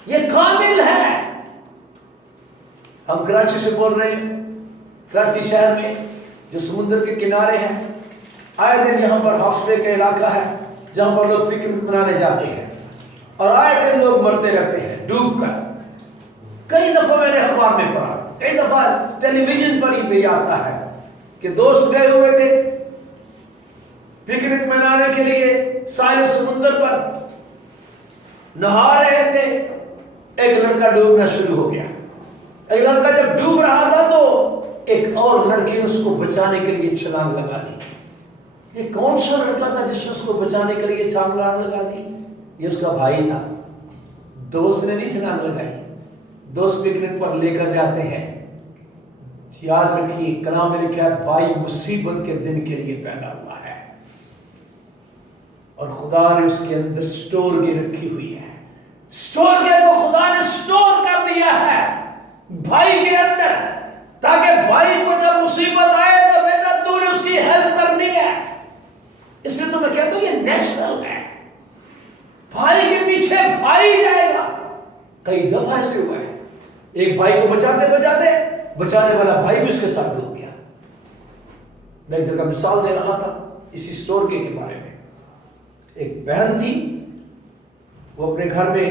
یہ کامل ہے. ہم کراچی سے بول رہے ہیں، کراچی شہر میں جو سمندر کے کنارے ہیں، آئے دن یہاں پر ہاؤس ڈے کا علاقہ ہے جہاں پر لوگ پکنک منانے جاتے ہیں، اور آئے دن لوگ مرتے رہتے ہیں ڈوب کر. کئی دفعہ میں نے اخبار میں پڑھا، کئی دفعہ ٹیلی ویژن پر ہی بھی آتا ہے کہ دوست گئے ہوئے تھے پکنک منانے کے لیے ساحل سمندر پر، نہا رہے تھے، ایک لڑکا ڈوبنا شروع ہو گیا. ایک لڑکا جب ڈوب رہا تھا تو ایک اور لڑکی نے اس کو بچانے کے لیے چھلانگ لگا دی. یہ کون سا لڑکا تھا جس نے اس کو بچانے کے لیے چھلانگ لگا دی؟ یہ اس کا بھائی تھا. دوست نے نہیں چھلانگ لگائی. دوست پکنک پر لے کر جاتے ہیں، یاد رکھیے کلام میں لکھا ہے بھائی مصیبت کے دن کے لیے پیدا ہوا ہے، اور خدا نے اس کے اندر اسٹورگے رکھی ہوئی ہے. اسٹورگے کو خدا نے اسٹور کر دیا ہے بھائی کے اندر، تاکہ بھائی کو جب مصیبت آئے تو بیٹا تو نے اس کی ہیلپ کرنی ہے. اس لیے تو میں کہتا ہوں یہ نیچرل ہے. بھائی کے پیچھے بھائی جائے گا. کئی دفعہ ایسے ہوا ہے، ایک بھائی کو بچاتے بچاتے بچانے والا بھائی بھی اس کے ساتھ ڈوب گیا. میں ایک جگہ مثال دے رہا تھا اسی اسٹورگے کے بارے میں. ایک بہن تھی، وہ اپنے گھر میں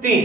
3,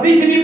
PTV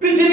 PTV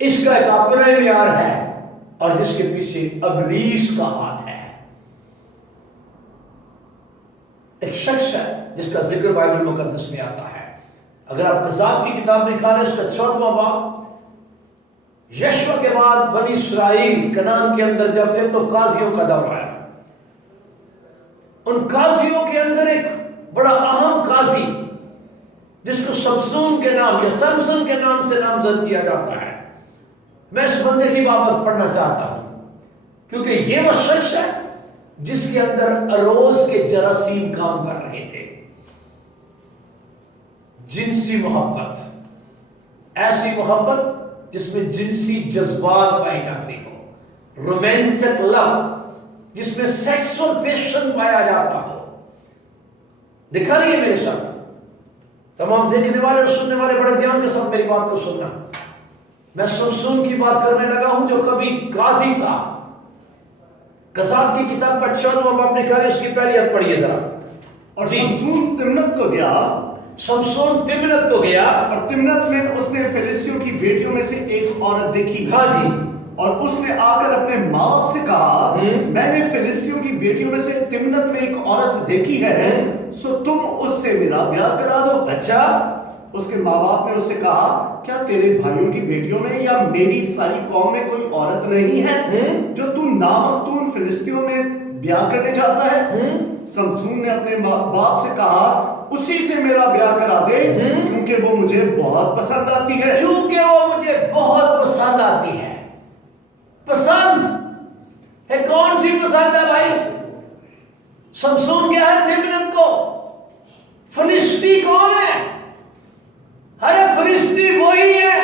اس کا ایک اپنا معیار ہے اور جس کے پیچھے ابلیس کا ہاتھ ہے. ایک شخص ہے جس کا ذکر بائبل مقدس میں آتا ہے. اگر آپ قضات کی کتاب نکالیں اس کا 14واں باب، یشوع کے بعد بنی اسرائیل کنعان کے اندر جب تھے تو قاضیوں کا دور آیا. ان قاضیوں کے اندر ایک بڑا اہم قاضی جس کو سمسون کے نام یا سمسن کے نام سے نامزد کیا جاتا ہے. میں اس بندے کی بابت پڑھنا چاہتا ہوں کیونکہ یہ وہ شخص ہے جس کے اندر اروز کے جراثیم کام کر رہے تھے. جنسی محبت، ایسی محبت جس میں جنسی جذبات پائے جاتے ہو، رومانٹک لو جس میں سیکسول پیشن پایا جاتا ہو. دکھا نہیں ہے میرے ساتھ؟ تمام دیکھنے والے اور سننے والے بڑے دھیان کے ساتھ میری بات کو سننا. میں سمسون کی بات کرنے لگا ہوں جو کبھی قاضی تھا. قضات کی کتاب کا 14واں باب نکالے، اس کی پہلی آیت پڑھیے ذرا. اور سمسون تمنت کو گیا، سمسون تمنت کو گیا، اور تمنت میں اس نے فلسطینیوں کی بیٹیوں میں سے ایک عورت دیکھی. ہاں جی. اور اس نے آ کر اپنے ماں باپ سے کہا میں نے فلسطینیوں کی بیٹیوں میں سے تمنت میں ایک عورت دیکھی ہے، سو تم اس سے میرا بیاہ کرا دو. اچھا. اس کے ماں باپ نے اس سے کہا کیا تیرے بھائیوں کی بیٹیوں میں یا میری ساری قوم میں کوئی عورت نہیں ہے جو تو نامختون فلسطینیوں میں بیاہ کرنے چاہتا ہے؟ سمسون نے اپنے باپ سے کہا اسی سے میرا بیاہ کرا دے کیونکہ وہ مجھے بہت پسند آتی ہے. کیونکہ وہ مجھے بہت پسند آتی ہے. پسند ہے کون سی پسند ہے بھائی؟ سمسون کیا ہے تمنت کو. فلسطی کون ہے؟ ارے فلسطی وہی ہے.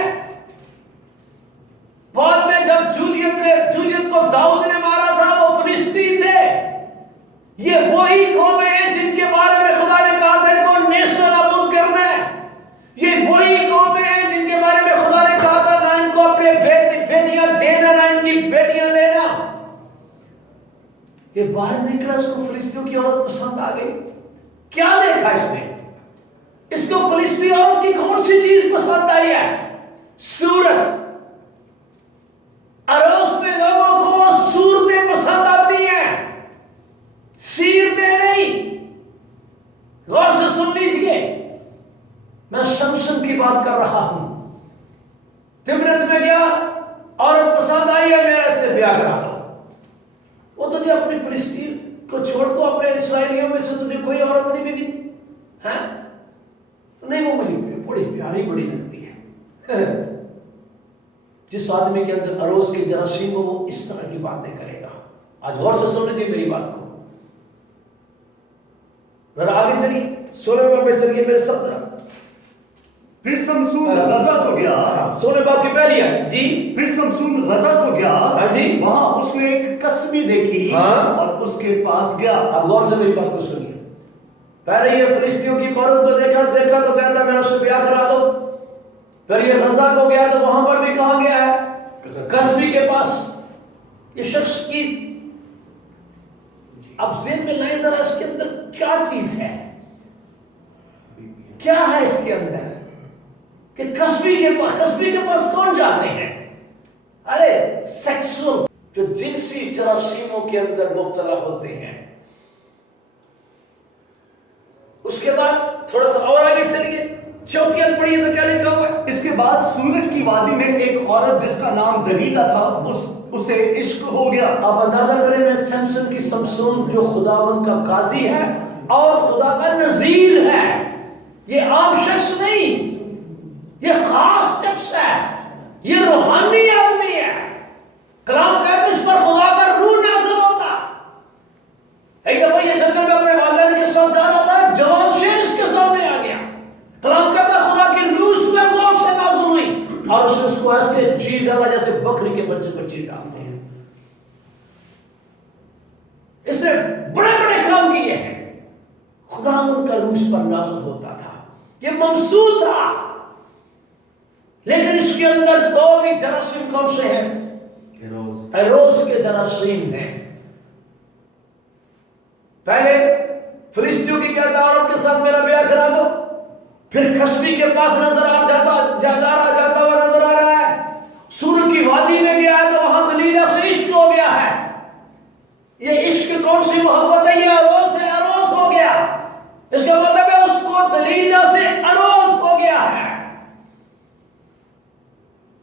بعد میں جب جولیت کو داؤد نے مارا تھا وہ فلسطی تھے. یہ وہی قومیں ہیں جن کے بارے میں خدا نے کہا تھا ان کو نیست و نابود کرنا ہے. یہ وہی قومیں ہیں جن کے بارے میں خدا نے کہا تھا نہ ان کو اپنے بیٹیاں دینا نہ ان کی بیٹیاں لینا. یہ باہر نکلا، اس کو فلسطینیوں کی عورت پسند آ گئی. کیا دیکھا اس نے؟ اس کو فلسطینی عورت کی کون سی چیز پسند آئی ہے؟ صورت. اروس میں لوگوں کو صورتیں پسند آتی ہیں، سیرتیں نہیں. غور سے سن لیجئے، میں شمشن کی بات کر رہا ہوں. تمنت میں گیا، عورت پسند آئی ہے، میرے سے بیاہ کرا دو. وہ تجھے اپنی فلسطین کو چھوڑ دو، اپنے اسرائیلیوں میں سے تجھے کوئی عورت نہیں ملی؟ ہاں نہیں، وہ مجھے بڑی پیاری بڑی لگتی ہے. جس آدمی کے اندر اروز کے جراثیم ہو وہ اس طرح کی باتیں کرے گا. آج غور سے سن لیجیے میری بات کو. ذرا آگے چلیے، 16 باب میں چلیے میرے ساتھ ذرا. پھر سمسون غزہ کو گیا. 16 باب کی پہلی ہے جی. پھر سمسون غزہ کو گیا. ہاں جی. وہاں اس نے ایک کسبی دیکھی اور اس کے پاس گیا. اب غور سے میری بات کو سنیے. پہلے یہ فلسطینیوں کی عورت کو دیکھا تو کہتا میں اس سے بیاہ کرا دو. پھر یہ غزہ کو گیا تو وہاں پر بھی کہاں گیا ہے؟ کسبی کے پاس. یہ شخص کی اب ذہن میں لائے ذرا اس کے اندر کیا چیز ہے، کیا ہے اس کے اندر کہ کسبی کے پاس کون جاتے ہیں؟ ارے سیکسول جو جنسی جراثیموں کے اندر مبتلا ہوتے ہیں. اس کے بعد تھوڑا سا اور آگے چلیے، 4 آیت پڑھیے تو کیا لکھا ہوا ہے؟ اس کے بعد سورج کی وادی میں ایک عورت جس کا نام دلیلا تھا اسے عشق ہو گیا. آپ اندازہ کریں میں سمسن کی سمسون جو خداوند کا قاضی ہے اور خدا کا نذیر ہے. یہ عام شخص نہیں، یہ خاص شخص ہے، یہ روحانی آدمی ہے. کلام کہتے اس پر خدا کا روح نازل ہوتا. ایک دفعہ یہ جنگل میں اپنے والدین کے ساتھ جا رہا تھا، جوان شیر اس کے سامنے آ گیا. کلام کہتا خدا کی روح اس پر زور سے نازل ہوئی اور اس نے اس کو ایسے چیر ڈالا جیسے بکری کے بچے کو چیر ڈالتے ہیں. اس نے بڑے بڑے کام کیے ہیں. خدا ان کا روح اس پر نازل ہوتا تھا. یہ ممسود تھا، لیکن اس کے اندر 2 بھی جراثیم کون سے ہیں؟ اروز کے جراثیم ہیں. پہلے فلسطینیوں کی کہتا عورت کے ساتھ میرا بیاہ کرا دو. پھر کسبی کے پاس نظر آ جاتا ہوا نظر آ رہا ہے.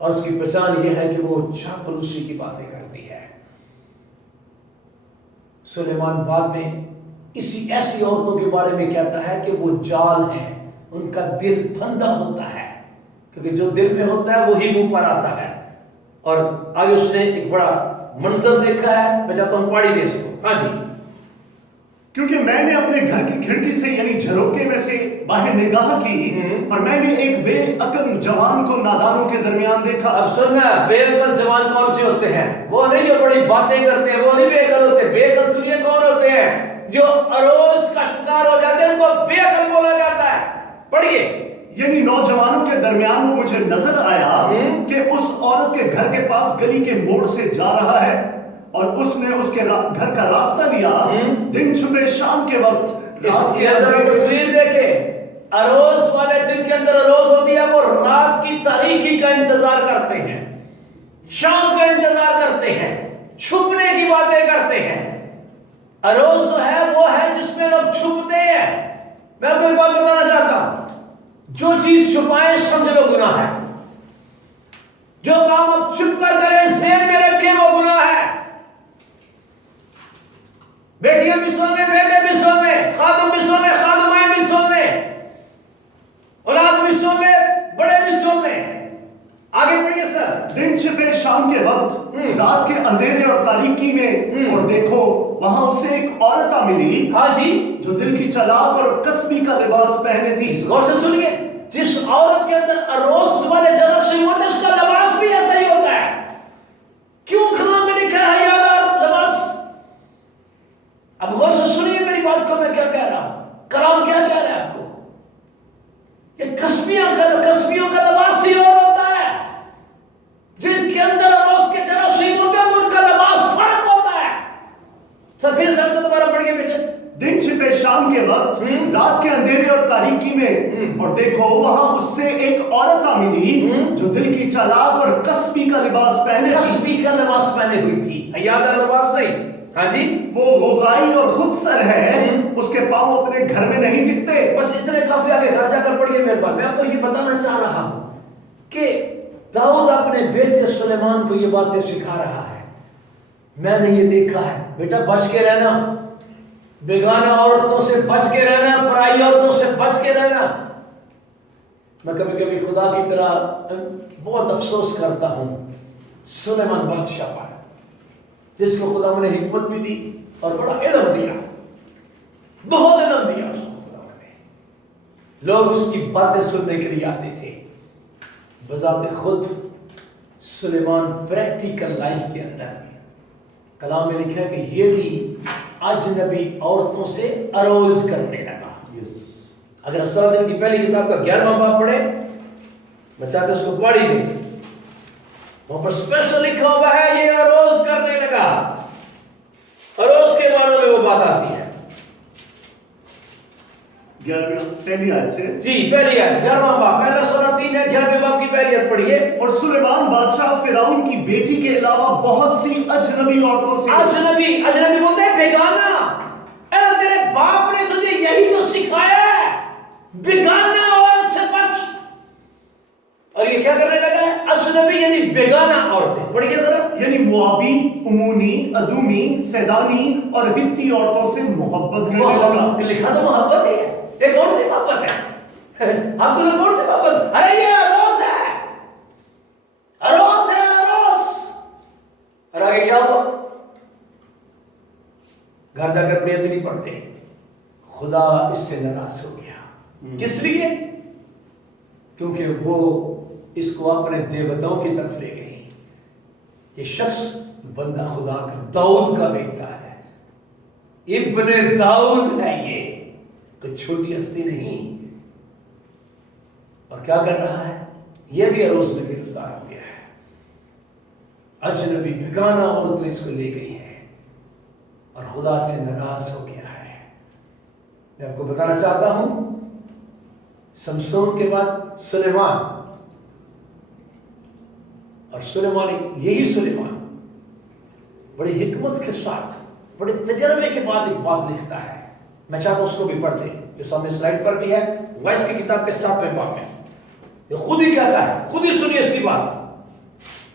اور اس کی پہچان یہ ہے کہ وہ چاپلوسی کی باتیں کرتی ہے۔ سلیمان بعد میں اسی ایسی عورتوں کے بارے میں کہتا ہے کہ وہ جال ہیں، ان کا دل پھندا ہوتا ہے، کیونکہ جو دل میں ہوتا ہے وہی منہ پر آتا ہے۔ اور آج اس نے ایک بڑا منظر دیکھا ہے، میں چاہتا ہوں پاڑی دے اس کو۔ ہاں جی۔ کیونکہ میں نے اپنے گھر کی کھڑکی سے یعنی جھروکے میں سے باہر نگاہ کی اور میں نے ایک بے عقل جوان کو نادانوں کے درمیان دیکھا۔ اب سننا، بے عقل جوان کون سے ہوتے ہیں؟ وہ نہیں جو بڑی باتیں کرتے ہیں، وہ نہیں بے عقل ہوتے۔ بے عقل سنیے کون ہوتے ہیں؟ جو عروس کا شکار ہو جاتے ہیں، ان کو بے عقل بولا جاتا ہے۔ پڑھیے۔ یعنی نوجوانوں کے درمیان وہ مجھے نظر آیا کہ اس عورت کے گھر کے پاس گلی کے موڑ سے جا رہا ہے اور اس نے اس کے گھر کا راستہ لیا دن چھپے شام کے وقت، رات کے اندر۔ تصویر دیکھے، عروس والے جن کے اندر عروس ہوتی ہے وہ رات کی تاریکی کا انتظار کرتے ہیں، شام کا انتظار کرتے ہیں، چھپنے کی باتیں کرتے ہیں۔ عروس جو ہے وہ ہے جس میں لوگ چھپتے ہیں۔ میں آپ کو ایک بات بتانا چاہتا ہوں، جو چیز چھپائیں سمجھ لو گناہ ہے، جو کام آپ چھپ کر کریں ذہن میں رکھیں وہ گناہ ہے۔ بیٹیاں بھی سن لیں، بیٹے بھی سن لیں، خادم بھی سن لیں، خادمائیں بھی سن لیں، اولاد بھی سن لیں، بڑے بھی سن لیں۔ آگے پڑھیے سر۔ دن چھپے شام کے وقت، رات کے اندھیرے اور تاریکی میں، اور دیکھو وہاں اسے ایک عورت آ ملی، ہاں جی، جو دل کی چلاک اور کسبی کا لباس پہنے تھی۔ غور سے سنیے، جس عورت کے اندر عروس والے جراثیم ہوتے ہیں اس کا لباس بھی ایسا ہی ہوتا ہے۔ کیوں کلام میں لکھا ہے حیادار لباس؟ اب غور سے سنیے میری بات کو، میں کیا کہہ رہا ہوں، کلام کیا کہہ رہا ہے آپ کو؟ یہ کسبیوں کا لباس ہی اور ہوتا ہے۔ جن کے اندر عروس کے جراثیم ہوتے ہیں ان کا لباس فرق ہوتا ہے۔ سر پھر سر کو دوبارہ پڑھیے بیٹے۔ دن چھپے شام کے وقت، رات کے اندھیرے اور تاریکی میں، اور دیکھو وہاں اس سے ایک عورت آ ملی جو دل کی چالاک اور کسبی کا لباس پہنے تھی۔ کسبی کا لباس پہنے ہوئی تھی، حیادار لباس نہیں۔ ہاں جی، وہ غوغائی اور خود سر ہے، اس کے پاؤں اپنے گھر میں نہیں ٹکتے۔ بس اتنے کافی، آگے گھر جا کر پڑھیے میرے پاس۔ میں آپ کو یہ بتانا چاہ رہا ہوں کہ داؤد اپنے بیٹے سلیمان کو یہ باتیں سکھا رہا ہے۔ میں نے یہ دیکھا ہے، بیٹا بچ کے رہنا، بیگانہ عورتوں سے بچ کے رہنا، پرائی عورتوں سے بچ کے رہنا۔ میں کبھی کبھی خدا کی طرح بہت افسوس کرتا ہوں سلیمان بادشاہ پر، جس کو خدا نے حکمت بھی دی اور بڑا علم دیا، بہت علم دیا اس کو خدا نے۔ لوگ اس کی باتیں سننے کے لیے آتے تھے۔ بذات خود سلیمان پریکٹیکل لائف کے اندر کلام میں لکھا ہے کہ یہ بھی اجنبی عورتوں سے عروض کرنے لگا۔ اگر افسر دن کی پہلی کتاب کا 11واں باب پڑھے، میں چاہتا اس کو پڑھی دیں، وہاں پر اسپیشل لکھا ہوا ہے یہ عروض کرنے لگا۔ عروض کے معنوں میں وہ بات آتی ہے 11 پہلی آیت سے۔ جی پہلی آیت، 11واں باب، پہلا سورہ 3 ہے، 11ویں باب کی پہلی آیت پڑھیے۔ اور سلیمان بادشاہ فرعون کی بیٹی کے علاوہ بہت سی اجنبی عورتوں سے۔ اجنبی بولتے ہیں بیگانہ۔ اے تیرے باپ نے تجھے یہی تو سکھایا ہے، بیگانہ عورت سے بچ۔ اور یہ کیا کرنے لگا ہے؟ اجنبی یعنی بیگانہ عورتیں۔ پڑھیے ذرا۔ یعنی موابی، امونی، ادومی، سیدانی اور ہتی عورتوں سے محبت کرنے لگا۔ لکھا تو محبت ہی ہے، یہ کون سی محبت ہے؟ ہم کو کون سی محبت؟ ارے یہ عروس ہے، عروس ہے، عروس۔ اور آگے کیا ہوا؟ گھر جا کر پریت بھی نہیں پڑھتے، خدا اس سے ناراض ہو گیا۔ کس لیے؟ کیونکہ وہ اس کو اپنے دیوتاؤں کی طرف لے گئی۔ یہ شخص بندہ خدا کا، داؤد کا بیٹا ہے، ابن داؤد ہے، یہ کوئی چھوٹی ہستی نہیں۔ اور کیا کر رہا ہے؟ یہ بھی عروس میں گرفتار ہو گیا ہے۔ اجنبی بیگانہ عورتیں اس کو لے گئی ہیں اور خدا سے ناراض ہو گیا ہے۔ میں آپ کو بتانا چاہتا ہوں سمسون کے بعد سلیمان، اور سلیمان، یہی سلیمان بڑی حکمت کے ساتھ، بڑے تجربے کے بعد ایک بات لکھتا ہے۔ میں چاہتا ہوں اس کو بھی پڑھ دیں، جو سامنے سلائیڈ پر بھی ہے، وائس کی کتاب کے 7ویں باب میں۔ یہ خود ہی کہتا ہے، خود ہی سنیے اس کی بات۔